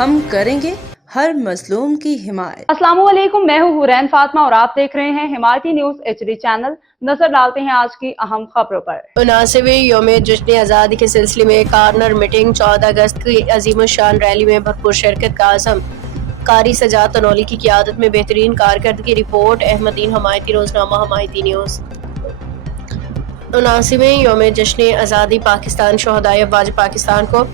ہم کریں گے ہر مظلوم کی حمایت۔ السلام علیکم، میں ہوں حورین فاطمہ اور آپ دیکھ رہے ہیں حمایتی نیوز HD چینل۔ نظر ڈالتے ہیں آج کی اہم خبروں پر۔ 79ویں یوم جشن آزادی کے سلسلے میں کارنر میٹنگ، 14 اگست کی عظیم الشان ریلی میں بھرپور شرکت کا عزم۔ قاری سجاد تنولی کی قیادت میں بہترین کارکردگی رپورٹ۔ احمد دین حمایتی روزنامہ حمایتی نیوز۔ 79ویں یوم جشن آزادی پاکستان شہدائے افواج پاکستان کو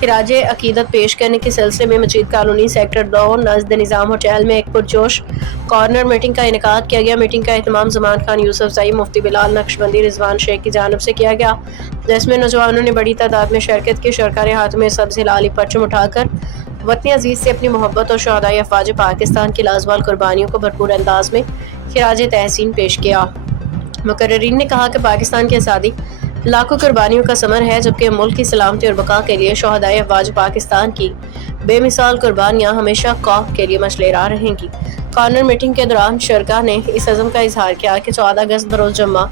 خراج عقیدت پیش کرنے کے سلسلے میں مجید کالونی سیکٹر 2 نزد نظام ہوٹل میں ایک پرجوش کارنر میٹنگ کا انعقاد کیا گیا۔ میٹنگ کا اہتمام زمان خان یوسف زئی، مفتی بلال نقشبندی، رضوان شیخ کی جانب سے کیا گیا، جس میں نوجوانوں نے بڑی تعداد میں شرکت کی۔ شرکا نے ہاتھ میں سبز ہلالی پرچم اٹھا کر وطن عزیز سے اپنی محبت اور شہدائے افواج پاکستان کی لازوال قربانیوں کو بھرپور انداز میں خراج تحسین پیش کیا۔ مقررین نے کہا کہ پاکستان کی آزادی لاکھوں قربانیوں کا ثمر ہے، جبکہ ملک کی سلامتی اور بقا کے لیے شہدائے افواج پاکستان کی بے مثال قربانیاں ہمیشہ قوم کے لیے مشعل راہ رہیں گی۔ کارنر میٹنگ کے دوران شرکا نے اس عزم کا اظہار کیا کہ 14 اگست بروز جمعہ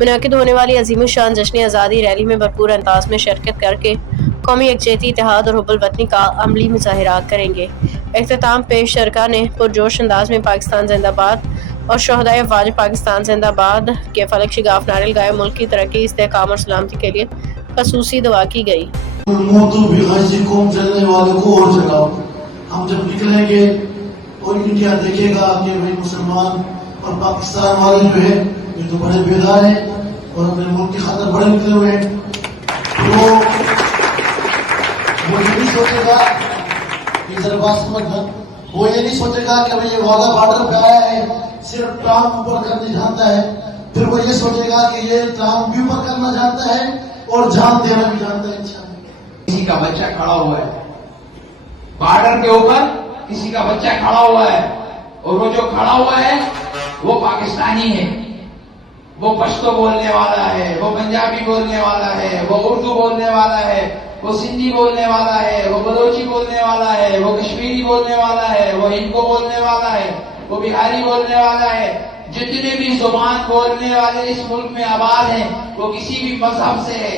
منعقد ہونے والی عظیم الشان جشن آزادی ریلی میں بھرپور انداز میں شرکت کر کے قومی یکجہتی، اتحاد اور حب الوطنی کا عملی مظاہرہ کریں گے۔ اختتام پیش شرکا نے پرجوش انداز میں پاکستان زندہ باد اور شہدائے افواج پاکستان زندہ باد کے فلک شگاف نعرے لگائے۔ ملک کی ترقی، استحکام اور سلامتی کے لیے خصوصی دعا کی گئی۔ چلنے والوں کو اور جگاؤ۔ ہم جب نکلیں گے اور انڈیا دیکھے گا کہ بھائی مسلمان اور پاکستان والے جو ہے یہ تو بڑے بیدار ہیں اور اپنے ملک کی خاطر بڑے نکلے ہوئے ہیں، وہ یہ نہیں سوچے گا کہ ذرا بات سمجھنا، وہ یہ نہیں سوچے گا کہ بھائی یہ وعدہ بارڈر پہ آیا ہے صرف ٹانگ اوپر کرنے جانتا ہے، پھر وہ یہ سوچے گا کہ یہ ٹانگ بھی اوپر کرنا جانتا ہے اور جان دینا بھی جانتا ہے۔ انشاءاللہ کسی کا بچہ کھڑا ہوا ہے بارڈر کے اوپر، کسی کا بچہ کھڑا ہوا ہے، اور وہ جو کھڑا ہوا ہے وہ پاکستانی ہے، وہ پشتو بولنے والا ہے، وہ پنجابی بولنے والا ہے، وہ اردو بولنے والا ہے، وہ سندھی بولنے والا ہے، وہ بلوچی بولنے والا ہے، وہ کشمیری بولنے والا ہے، وہ ہندکو بولنے والا ہے، وہ بہاری بولنے والا ہے۔ جتنے بھی زبان بولنے والے اس ملک میں آباد ہیں وہ کسی بھی مذہب سے ہے،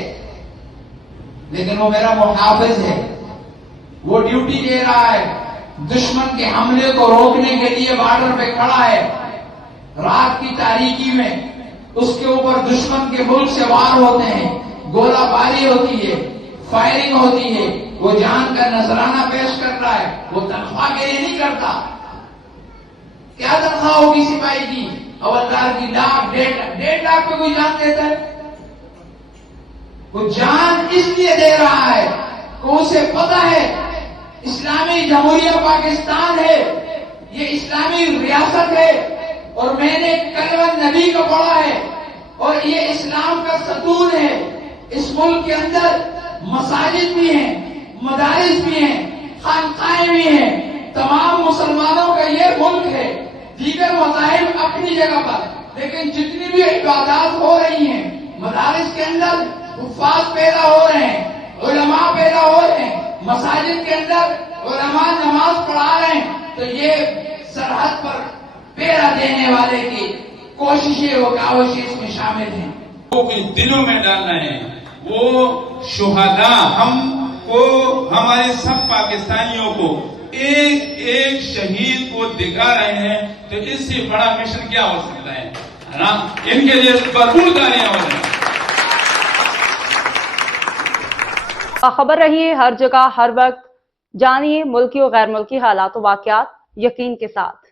لیکن وہ میرا محافظ ہے، وہ ڈیوٹی دے رہا ہے، دشمن کے حملے کو روکنے کے لیے بارڈر پہ کھڑا ہے۔ رات کی تاریکی میں اس کے اوپر دشمن کے ملک سے وار ہوتے ہیں، گولہ باری ہوتی ہے، فائرنگ ہوتی ہے، وہ جان کا نذرانہ پیش کر رہا ہے، وہ تنخواہ کے لیے نہیں کرتا۔ کیا تنخواہ ہوگی سپاہی کی، حوالدار کی؟ ڈیڑھ لاکھ پہ کوئی جان دیتا ہے؟ وہ جان اس لیے دے رہا ہے کہ اسے پتا ہے اسلامی جمہوریہ پاکستان ہے، یہ اسلامی ریاست ہے، اور میں نے کلمہ نبی کو پڑھا ہے، اور یہ اسلام کا ستون ہے۔ اس ملک کے اندر مساجد بھی ہیں، مدارس بھی ہیں، خانقاہیں بھی ہیں، تمام مسلمانوں کا یہ ملک ہے۔ دیگر مذاہب اپنی جگہ پر، لیکن جتنی بھی عبادات ہو رہی ہیں مدارس کے اندر، حفاظ پیدا ہو رہے ہیں، علماء پیدا ہو رہے ہیں، مساجد کے اندر علماء نماز پڑھا رہے ہیں، تو یہ سرحد پر پہرا دینے والے کی کوششیں و کاوشیں اس میں شامل ہیں۔ وہ دلوں میں ڈالنا ہے، وہ شہداء ہم کو، ہمارے سب پاکستانیوں کو ایک ایک شہید کو دکھا رہے ہیں، تو اس سے بڑا مشن کیا ہو سکتا ہے نا؟ ان کے لیے بھرپور تالیاں ہو رہی ہیں۔ خبر رہیے ہر جگہ ہر وقت، جانیے ملکی و غیر ملکی حالات و واقعات یقین کے ساتھ۔